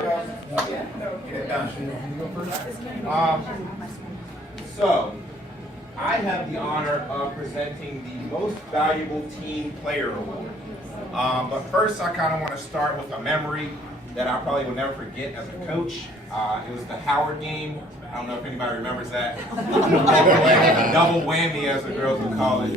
So, I have the honor of presenting the Most Valuable Team Player Award. But first, I kind of want to start with a memory that I probably will never forget as a coach. It was the Howard game. I don't know if anybody remembers that. Double whammy, as the girls would call it.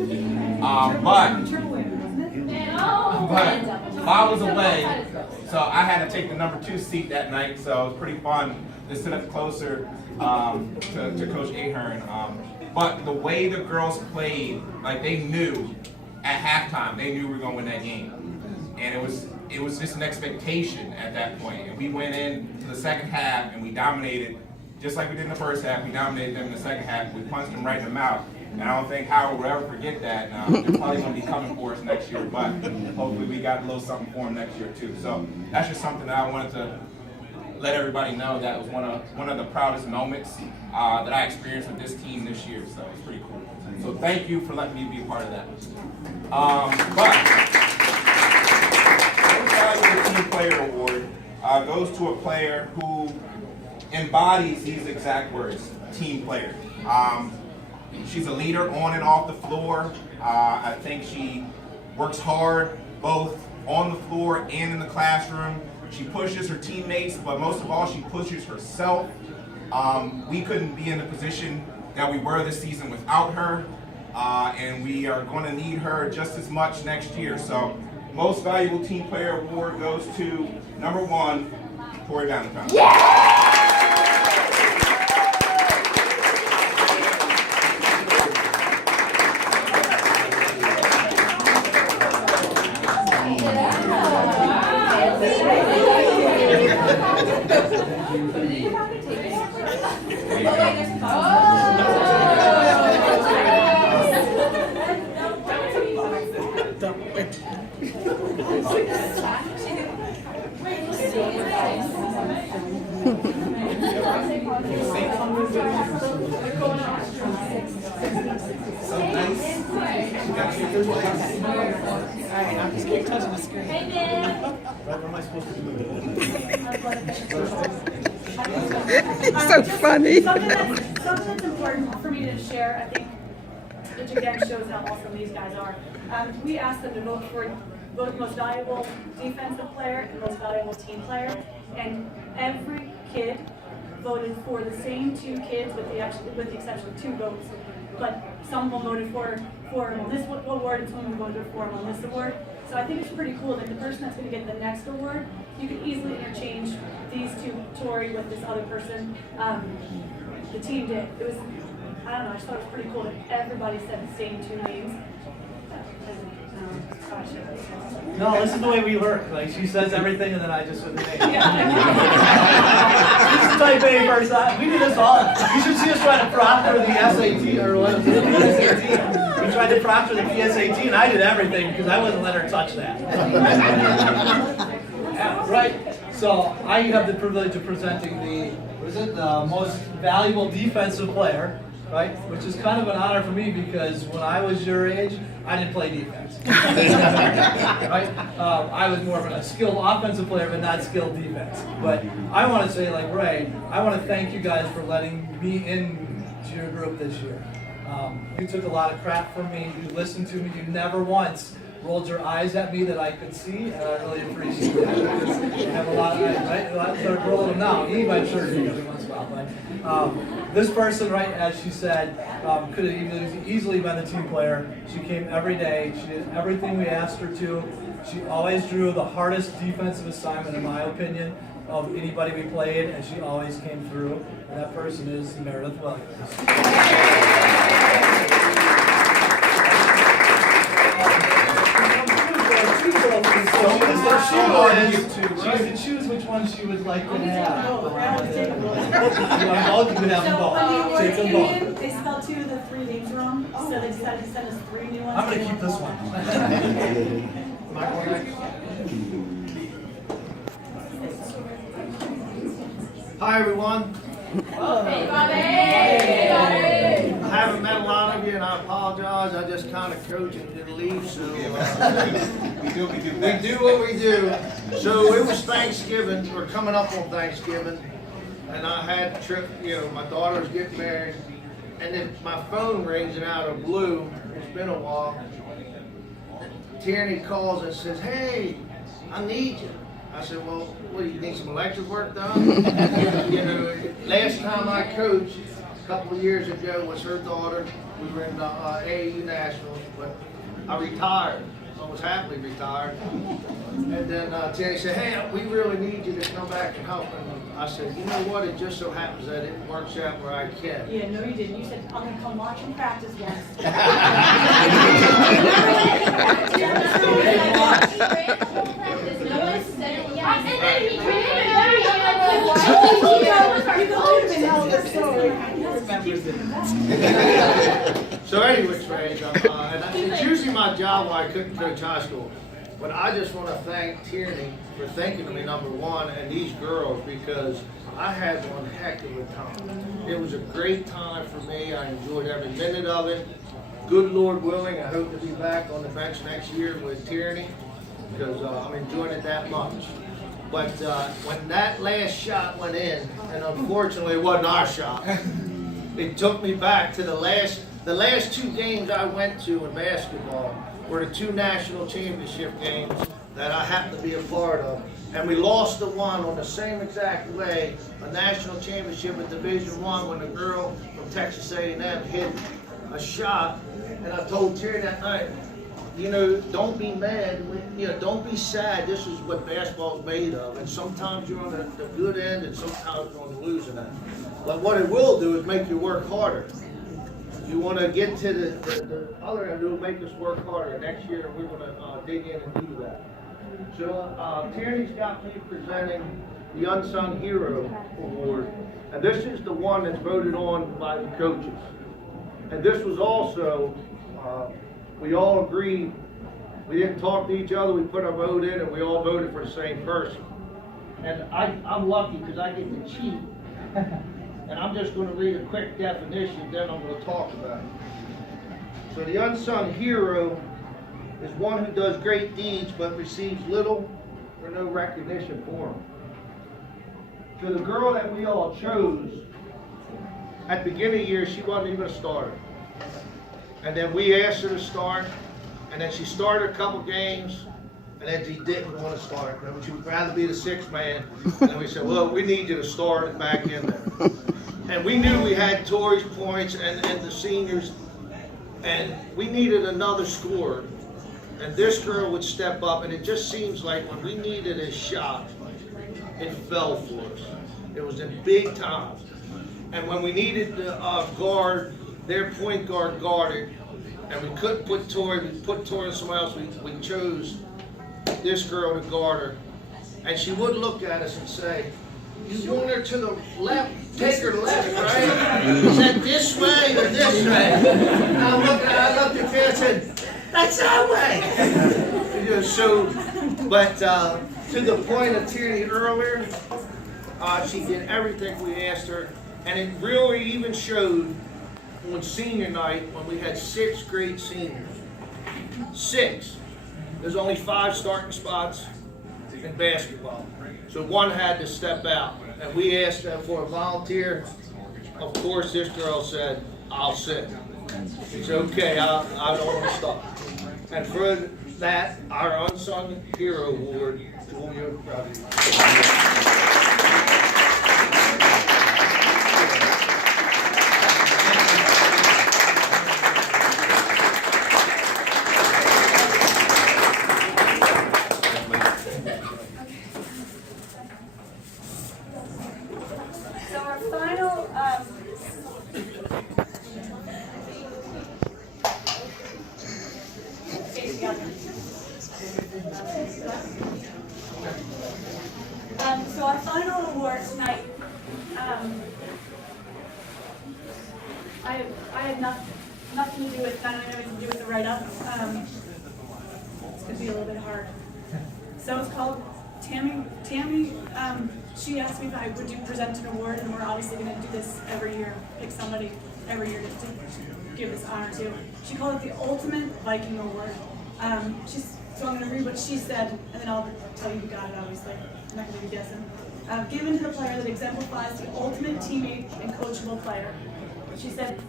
But I was away, so I had to take the number 2 seat that night, so it was pretty fun to sit up closer to Coach Ahern. But the way the girls played, like they knew at halftime, they knew we were going to win that game. And it was just an expectation at that point. And we went in to the second half and we dominated, just like we did in the first half. We dominated them in the second half. We punched them right in the mouth. And I don't think Howard will ever forget that. They're probably going to be coming for us next year, but hopefully we got a little something for them next year too. So that's just something that I wanted to let everybody know. That was one of the proudest moments that I experienced with this team this year. So it's pretty cool. So thank you for letting me be a part of that. The Team Player Award goes to a player who embodies these exact words, team player. She's a leader on and off the floor. I think she works hard both on the floor and in the classroom. She pushes her teammates, but most of all, she pushes herself. We couldn't be in the position that we were this season without her, and we are going to need her just as much next year. So, Most Valuable Team Player Award goes to number 1, Tori Valentine. Yeah! I'm just keep touching the screen. Hey, man. What am I supposed to do? So funny. Something that's important for me to share, I think, which again shows how awesome these guys are. We asked them to vote for most valuable defensive player and most valuable team player, and every kid voted for the same 2 kids with the exception of 2 votes. But some of them voted for him on this award and some of them voted for him on this award. So I think it's pretty cool that the person that's going to get the next award, you can easily interchange these 2, Tori with this other person. The team did. It was, I don't know, I just thought it was pretty cool that everybody said the same 2 names. No, this is the way we work. Like, she says everything and then I just with the name. This is type A person. We do this all. You should see us try to proctor the SAT or what is it? The PSAT. We tried to proctor the PSAT and I did everything because I wouldn't let her touch that. Right. So I have the privilege of presenting the most valuable defensive player. Right, which is kind of an honor for me because when I was your age, I didn't play defense. Right, I was more of a skilled offensive player, but not skilled defense. But I want to say, like Ray, I want to thank you guys for letting me into your group this year. You took a lot of crap from me. You listened to me. You never once rolled your eyes at me that I could see, and I really appreciate that. You have a lot of eyes, right? A lot of start rolling them now. Eve, I'm sure you do every once in a while, but this person, right, as she said, could have easily been the team player. She came every day. She did everything we asked her to. She always drew the hardest defensive assignment, in my opinion, of anybody we played, and she always came through. And that person is Meredith Williams. She can choose which one she would like to have. You want both? You can have them both. Take them both. They spelled 2 of the 3 names wrong, so they decided to send us 3 new ones. I'm going to keep this one. Hi everyone. Hey, Bobby! Hey, Bobby! I haven't met a lot of you and I apologize. I just kind of coach and did leave, so We do what we do We best. do what we do. So it was Thanksgiving, or coming up on Thanksgiving, and I had a trip, my daughter was getting married, and then my phone rings and out of the blue, it's been a while. Tierney calls and says, "Hey, I need you." I said, "Well, what, do you need some electric work done?" Last time I coached, a couple of years ago, was her daughter. We were in the AAU Nationals, but I retired. I was happily retired. And then Tierney said, "Hey, we really need you to come back and help." And I said, "You know what? It just so happens that it works out where I can." Yeah, no, you didn't. You said, "I'm gonna come watch and practice once." So anyways, it's usually my job why I couldn't coach high school. But I just want to thank Tierney for thinking of me, number one, and these girls, because I had one heck of a time. It was a great time for me. I enjoyed every minute of it. Good Lord willing, I hope to be back on the bench next year with Tierney, because I'm enjoying it that much. But when that last shot went in, and unfortunately it wasn't our shot, it took me back to the last two games I went to in basketball were the two national championship games that I happened to be a part of. And we lost the one on the same exact way, a national championship in Division I, when the girl from Texas A&M hit a shot. And I told Terry that night, don't be mad, don't be sad. This is what basketball is made of. And sometimes you're on the good end and sometimes you're on the losing end. But what it will do is make you work harder. You want to get to the other end, it will make us work harder. Next year, we're going to dig in and do that. So Tierney's got me presenting the Unsung Hero Award. And this is the one that's voted on by the coaches. And this was also, we all agreed, we didn't talk to each other, we put our vote in and we all voted for the same person. And I'm lucky because I get to cheat. And I'm just going to read a quick definition, then I'm going to talk about it. So the unsung hero is one who does great deeds but receives little or no recognition for them. So the girl that we all chose, at the beginning of the year, she wasn't even a starter. And then we asked her to start, and then she started a couple games, and then she didn't want to start. She would rather be the sixth man. And then we said, well, we need you to start it back in there. And we knew we had Tori's points and the seniors, and we needed another scorer. And this girl would step up, and it just seems like when we needed a shot, it fell for us. It was in big times. And when we needed the guard, their point guard guarded, and we couldn't put Tori, we put Tori somewhere else, we chose this girl to guard her. And she would look at us and say, you want her to the left, take her left, right? Is that this way or this way? And I looked at her and said, that's that way. But to the point of Tierney earlier, she did everything we asked her, and it really even showed on senior night when we had 6 great seniors. 6. There's only 5 starting spots in basketball. So one had to step out, and we asked them for a volunteer. Of course, this girl said, I'll sit. She said, okay, I don't want to stop. And for that, our Unsung Hero Award, Julia Crowley. So our final, so our final award tonight, I had nothing to do with, not having to do with the write-up. It's gonna be a little bit hard. So it's called Tammy, she asked me if I would present an award, and we're obviously going to do this every year, pick somebody every year to give this honor to. She called it the Ultimate Viking Award. She's So I'm going to read what she said, and then I'll tell you who got it, obviously. I'm not going to be guessing. Given to the player that exemplifies the ultimate teammate and coachable player. She said,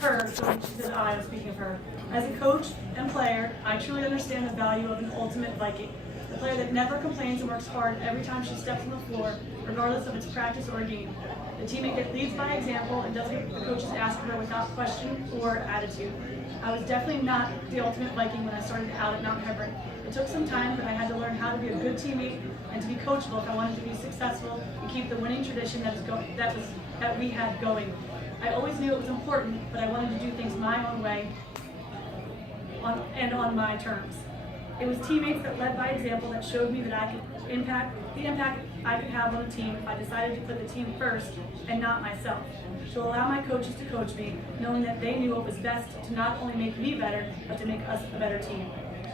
her, so she said I was speaking of her. As a coach and player, I truly understand the value of an ultimate Viking. The player that never complains and works hard every time she steps on the floor, regardless of its practice or game. The teammate that leads by example and does what the coaches ask of her without question or attitude. I was definitely not the ultimate Viking when I started out at Mount Hebron. It took some time, but I had to learn how to be a good teammate and to be coachable if I wanted to be successful and keep the winning tradition that we had going. I always knew it was important, but I wanted to do things my own way and on my terms. It was teammates that led by example that showed me that I could impact I could have on a team if I decided to put the team first and not myself. To allow my coaches to coach me, knowing that they knew what was best to not only make me better, but to make us a better team.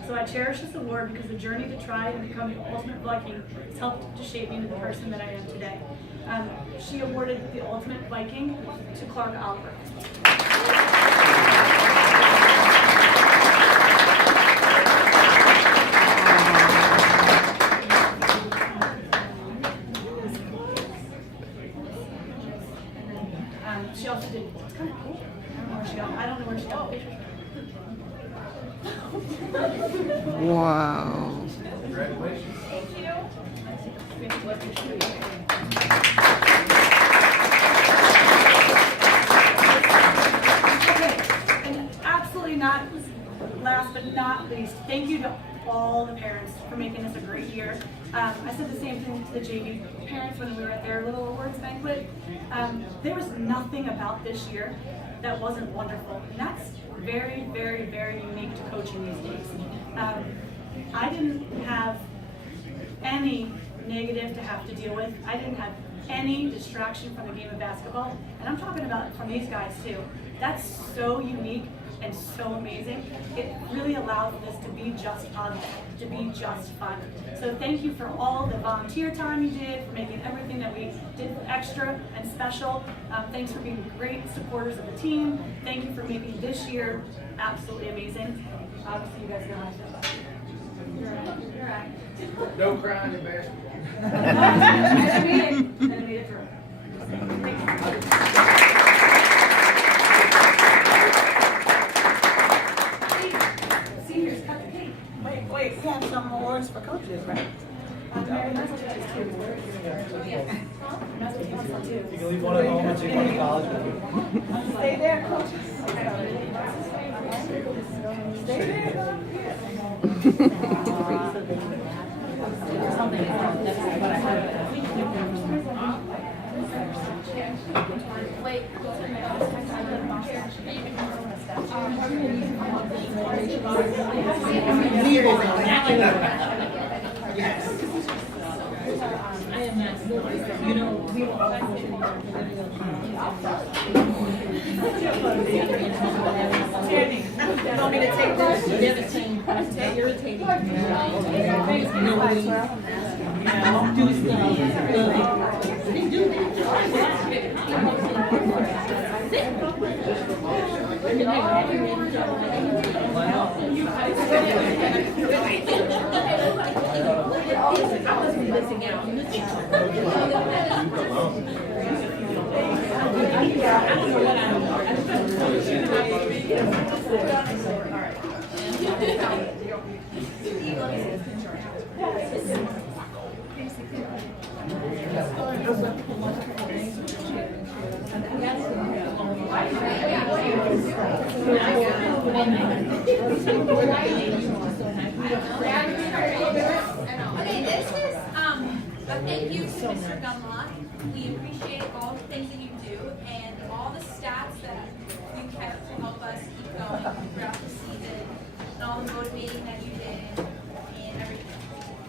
So I cherish this award because the journey to try and become the ultimate Viking has helped to shape me into the person that I am today. She awarded the ultimate Viking to Clark Albert. She also did, it's kind of cool. I don't know where she got the pictures from. Wow. Congratulations. Thank you. Okay, and absolutely not last but not least, thank you to all the parents for making this a great year. I said the same thing to the JV parents when we were at their little awards banquet. There was nothing about this year that wasn't wonderful, and that's very, very, very unique to coaching these days. I didn't have any negative to have to deal with. I didn't have any distraction from the game of basketball, and I'm talking about from these guys too. That's so unique and so amazing. It really allowed this to be just fun, to be just fun. So thank you for all the volunteer time you did, for making everything that we did extra and special. Thanks for being great supporters of the team. Thank you for making this year absolutely amazing. Obviously you guys know how I feel about it. You're right. No crying in basketball. I made it through. Seniors, cut the cake. Wait, we have some awards for coaches, right? Mary, that's what you guys do. That's what you want to do. You can leave one at home and take one to college with you. Stay there, coaches. Stay Want me to take this? It's irritating. Okay, this is a thank you to Mr. Gunlock. We appreciate all the things that you do and all the stats that you kept to help us keep going throughout the season and all the motivating that you did and everything.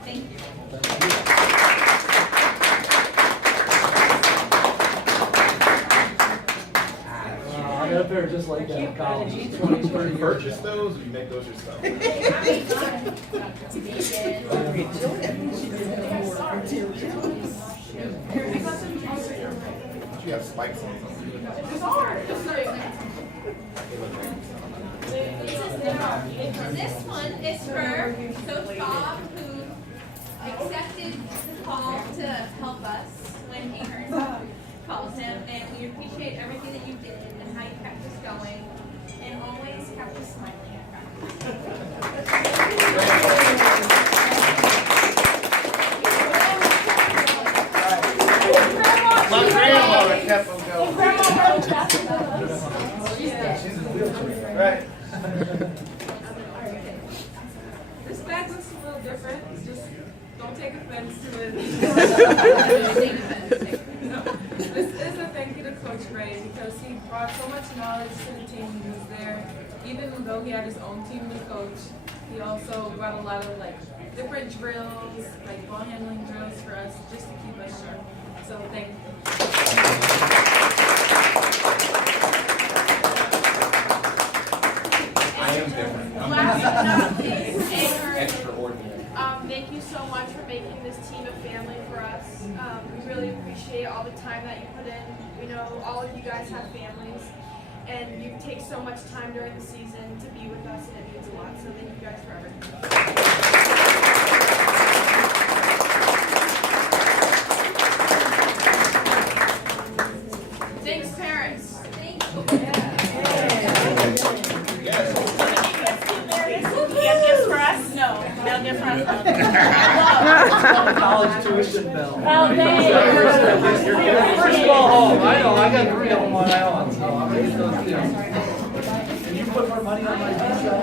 Thank you. I got a pair just like that in college. 20, 30 years Purchase ago. those, or you make those yourself? You have spikes on them. This one is for Coach Bob, who accepted the call to help us when Hebron calls him, and we appreciate everything that you did and how you kept us going, and always kept us smiling at practice. My grandmother kept them going. Right. This bag looks a little different. Just don't take offense to it. No. This is a thank you to Coach Ray because he brought so much knowledge to the team. He was there, even though he had his own team to coach. He also brought a lot of different drills, like ball handling drills for us, just to keep us sharp. So thank you. I am different. I'm Last but not least, Ahern, extraordinary. thank you so much for making this team a family for us. We really appreciate all the time that you put in. We know all of you guys have families, and you take so much time during the season to be with us, and it means a lot. So thank you guys for everything. Thanks, parents. Thank you. You have gifts for us? No. No gift for us? College tuition bill. Oh, thank you. First of all, home. I know, I got 3 of them on my own, so I'm gonna get those too. Can you put more money on my visa?